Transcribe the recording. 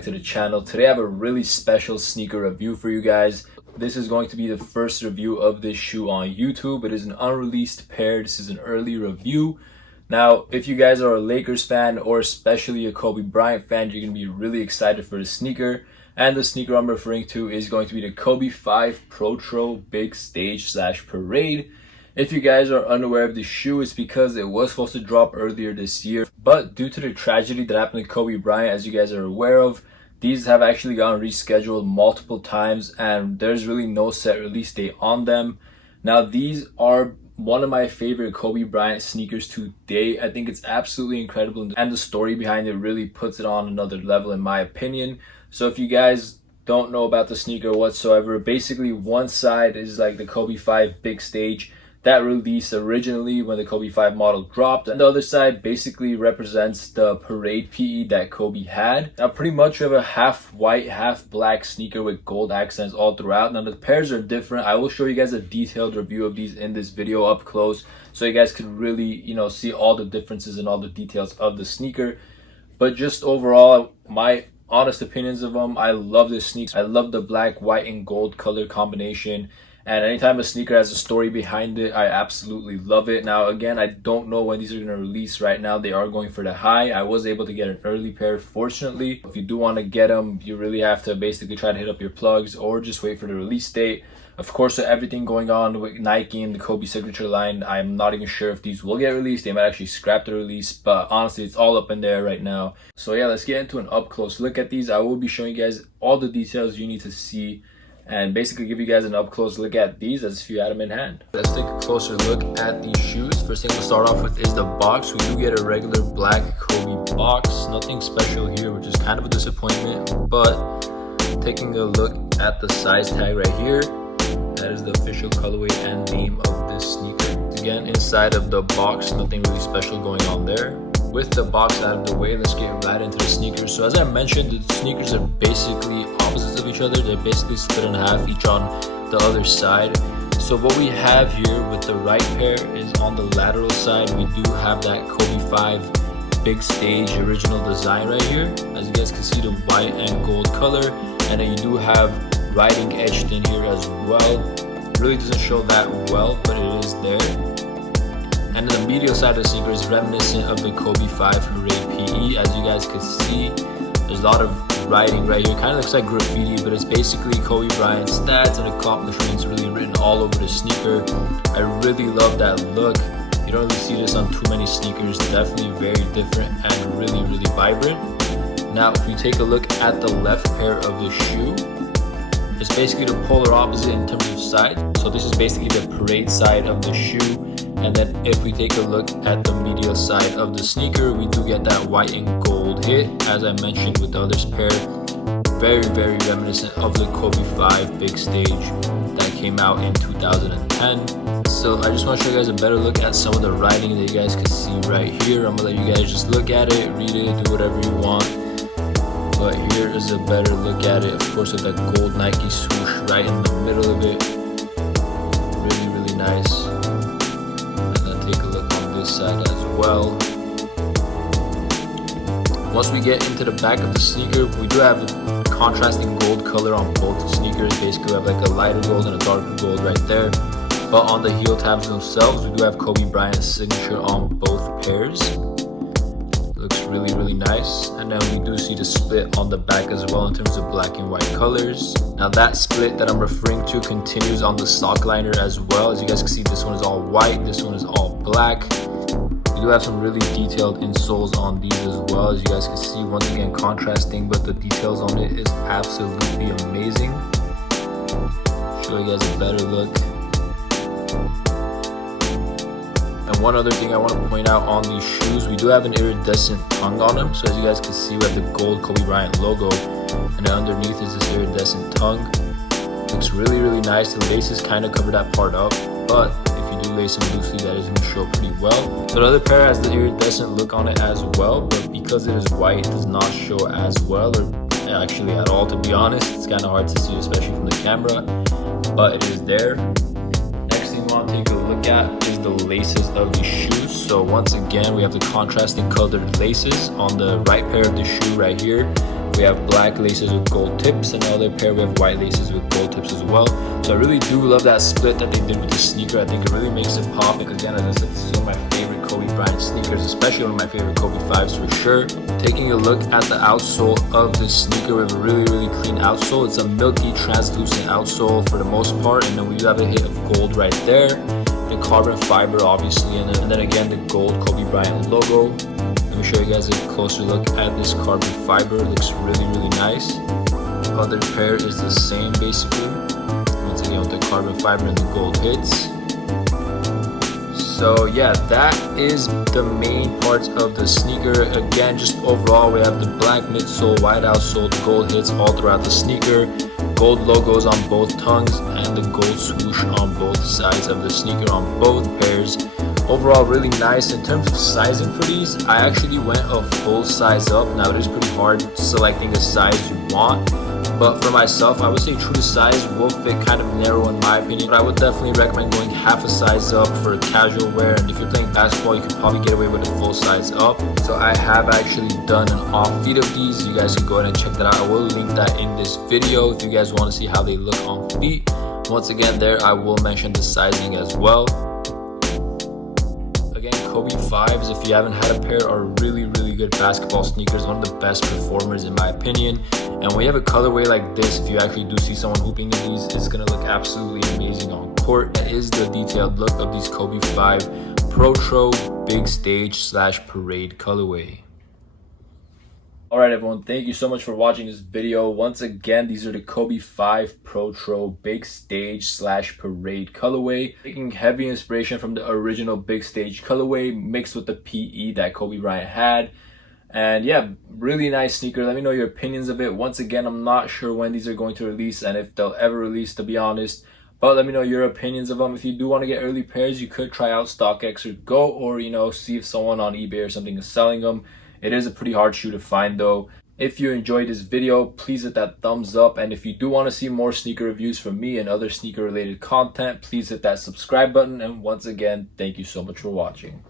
back to the channel. Today I have a really special sneaker review for you guys. This is going to be the first review of this shoe on YouTube. It is an unreleased pair. This is an early review. Now, if you guys are a Lakers fan or especially a Kobe Bryant fan, you're going to be really excited for the sneaker. And the sneaker I'm referring to is going to be the Kobe 5 Protro Big Stage / Parade. If you guys are unaware of the shoe, it's because it was supposed to drop earlier this year. But due to the tragedy that happened to Kobe Bryant, as you guys are aware of, these have actually gotten rescheduled multiple times and there's really no set release date on them. Now, these are one of my favorite Kobe Bryant sneakers to date. I think it's absolutely incredible and the story behind it really puts it on another level in my opinion. So if you guys don't know about the sneaker whatsoever, basically one side is like the Kobe 5 Big Stage that released originally when the Kobe 5 model dropped, and the other side basically represents the Parade PE that Kobe had. Now pretty much we have a half white, half black sneaker with gold accents all throughout. Now the pairs are different. I will show you guys a detailed review of these in this video up close so you guys can really, see all the differences and all the details of the sneaker. But just overall, my honest opinions of them, I love this sneaker. I love the black, white, and gold color combination. And anytime a sneaker has a story behind it, I absolutely love it. Now, again, I don't know when these are going to release. Right now, they are going for the high. I was able to get an early pair, fortunately. If you do want to get them, you really have to basically try to hit up your plugs or just wait for the release date. Of course, with everything going on with Nike and the Kobe signature line, I'm not even sure if these will get released. They might actually scrap the release, but honestly, it's all up in there right now. So yeah, let's get into an up-close look at these. I will be showing you guys all the details you need to see and basically give you guys an up-close look at these as if you had them in hand. Let's take a closer look at these shoes. First thing we'll start off with is the box. We do get a regular black Kobe box. Nothing special here, which is kind of a disappointment, but taking a look at the size tag right here, that is the official colorway and name of this sneaker. Again, inside of the box, nothing really special going on there. With the box out of the way, let's get right into the sneakers. So as I mentioned, the sneakers are basically opposites of each other. They're basically split in half, each on the other side. So what we have here with the right pair is on the lateral side, we do have that Kobe 5 Big Stage original design right here. As you guys can see, the white and gold color. And then you do have writing etched in here as well. It really doesn't show that well, but it is there. And the medial side of the sneaker is reminiscent of the Kobe 5 Parade PE. As you guys can see, there's a lot of writing right here. Kind of looks like graffiti, but it's basically Kobe Bryant's stats and accomplishments really written all over the sneaker. I really love that look. You don't really see this on too many sneakers. Definitely very different and really, really vibrant. Now, if you take a look at the left pair of the shoe, it's basically the polar opposite in terms of side. So this is basically the Parade side of the shoe. And then if we take a look at the medial side of the sneaker, we do get that white and gold hit. As I mentioned with the other pair, very, very reminiscent of the Kobe 5 Big Stage that came out in 2010. So I just want to show you guys a better look at some of the writing that you guys can see right here. I'm going to let you guys just look at it, read it, do whatever you want. But here is a better look at it, of course, with that gold Nike swoosh right in the middle of it. Really, really nice. Take a look on this side as well. Once we get into the back of the sneaker, we do have a contrasting gold color on both the sneakers. Basically, we have like a lighter gold and a darker gold right there. But on the heel tabs themselves, we do have Kobe Bryant's signature on both pairs. Looks really, really nice. And then we do see the split on the back as well in terms of black and white colors. Now that split that I'm referring to continues on the sock liner as well. As you guys can see, this one is all white, this one is all black. We do have some really detailed insoles on these as well. As you guys can see, once again contrasting, but the details on it is absolutely amazing. Show you guys a better look. And one other thing I want to point out on these shoes, we do have an iridescent tongue on them. So as you guys can see, we have the gold Kobe Bryant logo, and then underneath is this iridescent tongue. Looks really, really nice. The laces kind of cover that part up, but if you do lace them loosely, that is going to show pretty well. So the other pair has the iridescent look on it as well, but because it is white, it does not show as well, or actually at all, to be honest. It's kind of hard to see, especially from the camera, but it is there. Next thing we want to take a look at is the laces of the shoes. So once again, we have the contrasting colored laces. On the right pair of the shoe right here, we have black laces with gold tips, and the other pair we have white laces with gold tips as well. So I really do love that split that they did with the sneaker. I think it really makes it pop, because again, as I said, this is one of my favorite Kobe Bryant sneakers, especially one of my favorite Kobe 5s for sure. Taking a look at the outsole of this sneaker, we have a really clean outsole. It's a milky translucent outsole for the most part, and then we do have a hit of gold right there, the carbon fiber obviously, and then again the gold Kobe Bryant logo. Let me show you guys a closer look at this carbon fiber. It looks really nice. The other pair is the same basically, once again with the carbon fiber and the gold hits. So yeah, that is the main parts of the sneaker. Again, just overall, we have the black midsole, white outsole, gold hits all throughout the sneaker, gold logos on both tongues, and the gold swoosh on both sides of the sneaker on both pairs. Overall, really nice. In terms of sizing for these, I actually went a full size up. Now, it is pretty hard selecting the size you want, but for myself, I would say true to size will fit kind of narrow in my opinion. But I would definitely recommend going half a size up for casual wear, and if you're playing basketball, you could probably get away with a full size up. So I have actually done an off feet of these. You guys can go ahead and check that out. I will link that in this video if you guys want to see how they look on feet. Once again, there I will mention the sizing as well. Again, Kobe 5s, if you haven't had a pair, are really good basketball sneakers, one of the best performers in my opinion. And when you have a colorway like this, if you actually do see someone hooping in these, it's gonna look absolutely amazing on court. That is the detailed look of these Kobe 5 Protro Big Stage / Parade colorway. Alright everyone, thank you so much for watching this video. Once again, these are the Kobe 5 Protro Big Stage / Parade colorway. Taking heavy inspiration from the original Big Stage colorway mixed with the PE that Kobe Bryant had. And yeah, really nice sneaker. Let me know your opinions of it. Once again, I'm not sure when these are going to release and if they'll ever release, to be honest. But let me know your opinions of them. If you do want to get early pairs, you could try out StockX or Go, or see if someone on eBay or something is selling them. It is a pretty hard shoe to find though. If you enjoyed this video, please hit that thumbs up. And if you do want to see more sneaker reviews from me and other sneaker related content, please hit that subscribe button. And once again, thank you so much for watching.